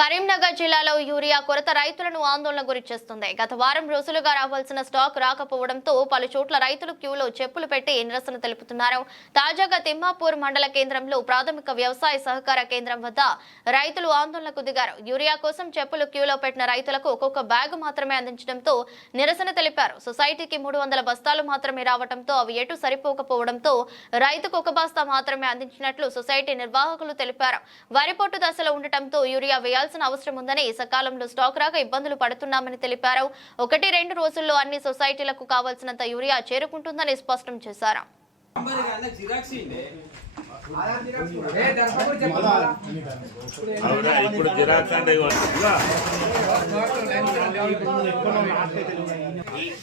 కరీంనగర్ జిల్లాలో యూరియా కొరత రైతులను ఆందోళన గురి చేస్తుంది. గత వారం రోజులుగా రావాల్సిన స్టాక్ రాకపోవడంతో పలు చోట్ల రైతులు క్యూలో చెప్పులు పెట్టి నిరసన తెలుపుతున్నారు. తాజాగా తిమ్మాపూర్ మండల కేంద్రంలో ప్రాథమిక వ్యవసాయ సహకార కేంద్రం వద్ద రైతులు ఆందోళనకు దిగారు. యూరియా కోసం చెప్పులు క్యూలో పెట్టిన రైతులకు ఒక్కొక్క బ్యాగ్ మాత్రమే అందించడంతో నిరసన తెలిపారు. సొసైటీకి మూడు వందల బస్తాలు మాత్రమే రావడంతో అవి ఎటు సరిపోకపోవడంతో రైతుకు ఒక బస్తా మాత్రమే అందించినట్లు సొసైటీ నిర్వాహకులు తెలిపారు. వరి పొట్టు దశలో ఉండటంతో యూరియా వేయాల్సిన అవసరం ఉందని సకాలంలో స్టాక్ రాక ఇబ్బందులు పడుతున్నామని తెలిపారు. ఒకటి రెండు రోజుల్లో అన్ని సొసైటీలకు కావాల్సినంత యూరియా చేరుకుంటుందని స్పష్టం చేశారు. ఇప్పుడు జిరాక్స్ అంటే.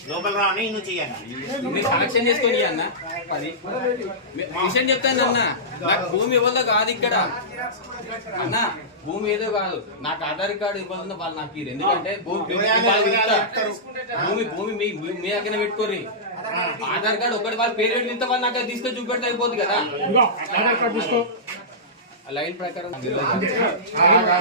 లోపల రాని నువ్వు చెయ్యాలి మీరు కలెక్షన్ చేసుకొని అన్న పది. విషయం చెప్తాను అన్న. నాకు భూమి ఇవ్వదో కాదు ఇక్కడ. అన్న భూమి ఏదో కాదు. నాకు ఆధార్ కార్డు ఇవ్వదు వాళ్ళు నాకు ఇయ్యరు. ఎందుకంటే భూమి భూమి. భూమి భూమి మీ మీ- దగ్గర పెట్టుకోర్రి. ఆధార్ కార్డు ఒకటి వాళ్ళ పేరు పెట్టి ఇంత వాళ్ళు నాకు అది తీసుకొని చూపెడితే అయిపోతుంది కదా లైన్ ప్రకారం నాకు తెలియదు.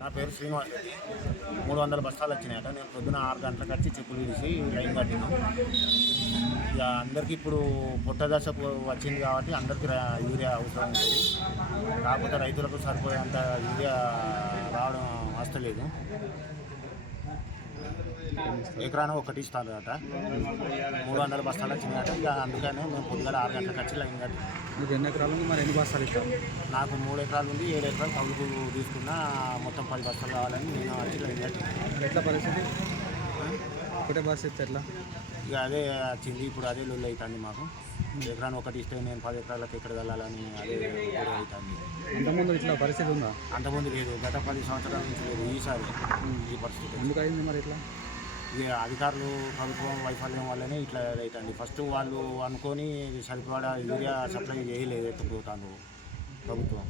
నా పేరు శ్రీనివాస్ రెడ్డి మూడు వందల బస్తాలు వచ్చినాయట నేను పొద్దున ఆరు గంటలకు వచ్చి చెప్పులు తీసి లైన్ కట్టినాం ఇక అందరికీ ఇప్పుడు పుట్ట దశ వచ్చింది కాబట్టి అందరికీ యూరియా అవసరం ఉంటుంది కాకపోతే రైతులకు సరిపోయేంత యూరియా రావడం వస్తలేదు ఎకరాన ఒకటి ఇస్తారు అట మూడు వందల బస్తాలు వచ్చినాయట. ఇక అందుకనే మేము పొద్దుగల ఆరు గంటలకు వచ్చి లైన్ కట్టి మీకు ఎన్ని ఎకరాలు ఉంది? మరి ఎన్ని బస్తాలు ఇస్తాం నాకు మూడు ఎకరాలు ఉంది ఏడు ఎకరాలు కౌలుకు తీసుకున్నా మొత్తం పది బస్తాలు కావాలని నేను వచ్చి లైన్ కట్టి ఎట్లా పరిస్థితి? ఒకటే బస్ ఇస్తే ఎట్లా? ఇక అదే వచ్చింది ఇప్పుడు అదే లొల్లి అవుతుంది మాకు. ఎకరాన్ని ఒకటి ఇస్తే నేను పది ఎకరాలకు ఎక్కడ వెళ్ళాలని అదే అవుతుంది. అంతకుముందు ఇట్లా పరిస్థితి ఉందా? అంతకుముందు లేదు. గత పది సంవత్సరాల నుంచి లేదు ఈసారి. ఈ పరిస్థితి. ఎందుకు అయింది మరి ఇట్లా? ఇక అధికారులు ప్రభుత్వం వైఫల్యం వల్లనే ఇట్లా అవుతుంది ఫస్ట్ వాళ్ళు అనుకొని సరిపడా యూరియా సప్లై చేయలేదు ఎత్తుకుపోతాను ప్రభుత్వం.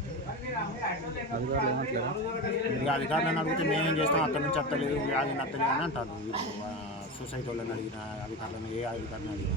ఇక అధికారులను అడిగితే మేమేం చేస్తాం? అక్కడ నుంచి అత్తలేదు అది నత్తలేదు అని ఆ, సొసైటీ వాళ్ళని అడిగిన అధికారులను ఏ అధికారులను అడిగినా.